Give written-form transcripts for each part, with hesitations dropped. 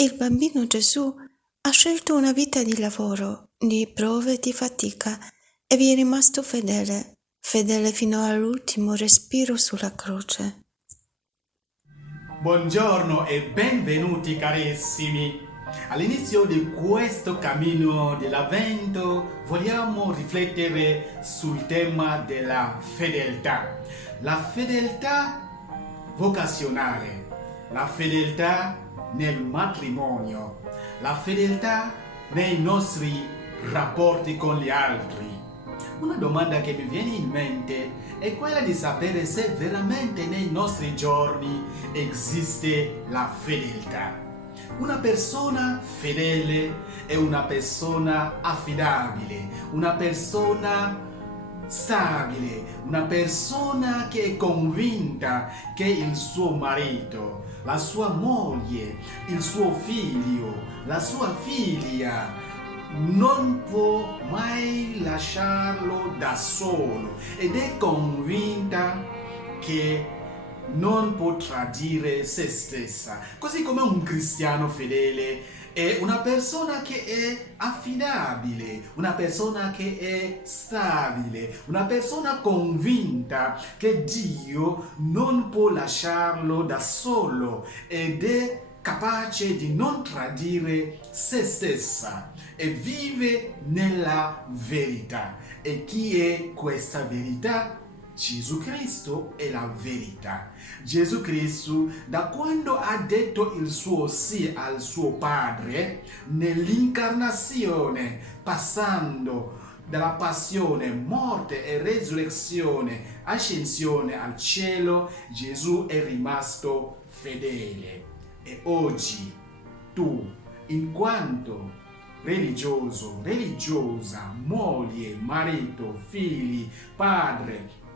Il bambino Gesù ha scelto una vita di lavoro, di prove e di fatica e vi è rimasto fedele, fedele fino all'ultimo respiro sulla croce. Buongiorno e benvenuti carissimi. All'inizio di questo cammino dell'Avvento vogliamo riflettere sul tema della fedeltà. La fedeltà vocazionale, la fedeltà nel matrimonio, la fedeltà nei nostri rapporti con gli altri. Una domanda che mi viene in mente è quella di sapere se veramente nei nostri giorni esiste la fedeltà. Una persona fedele è una persona affidabile, una persona stabile, una persona che è convinta che il suo marito, la sua moglie, il suo figlio, la sua figlia non può mai lasciarlo da solo ed è convinta che non può tradire se stessa. Così come un cristiano fedele è una persona che è affidabile, una persona che è stabile, una persona convinta che Dio non può lasciarlo da solo ed è capace di non tradire se stessa e vive nella verità. E chi è questa verità? Gesù Cristo è la verità. Gesù Cristo, da quando ha detto il suo sì al suo Padre, nell'incarnazione, passando dalla passione, morte e resurrezione, ascensione al cielo, Gesù è rimasto fedele. E oggi tu, in quanto religioso, religiosa, moglie, marito, figli, padre,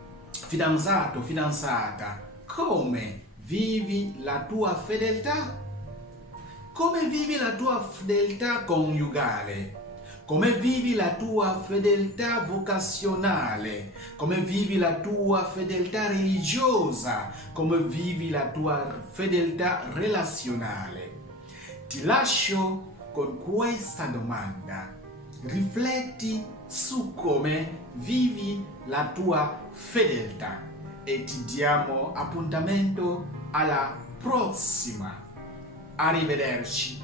fidanzato, fidanzata, come vivi la tua fedeltà? Come vivi la tua fedeltà coniugale? Come vivi la tua fedeltà vocazionale? Come vivi la tua fedeltà religiosa? Come vivi la tua fedeltà relazionale? Ti lascio con questa domanda. Rifletti su come vivi la tua fedeltà e ti diamo appuntamento alla prossima. Arrivederci.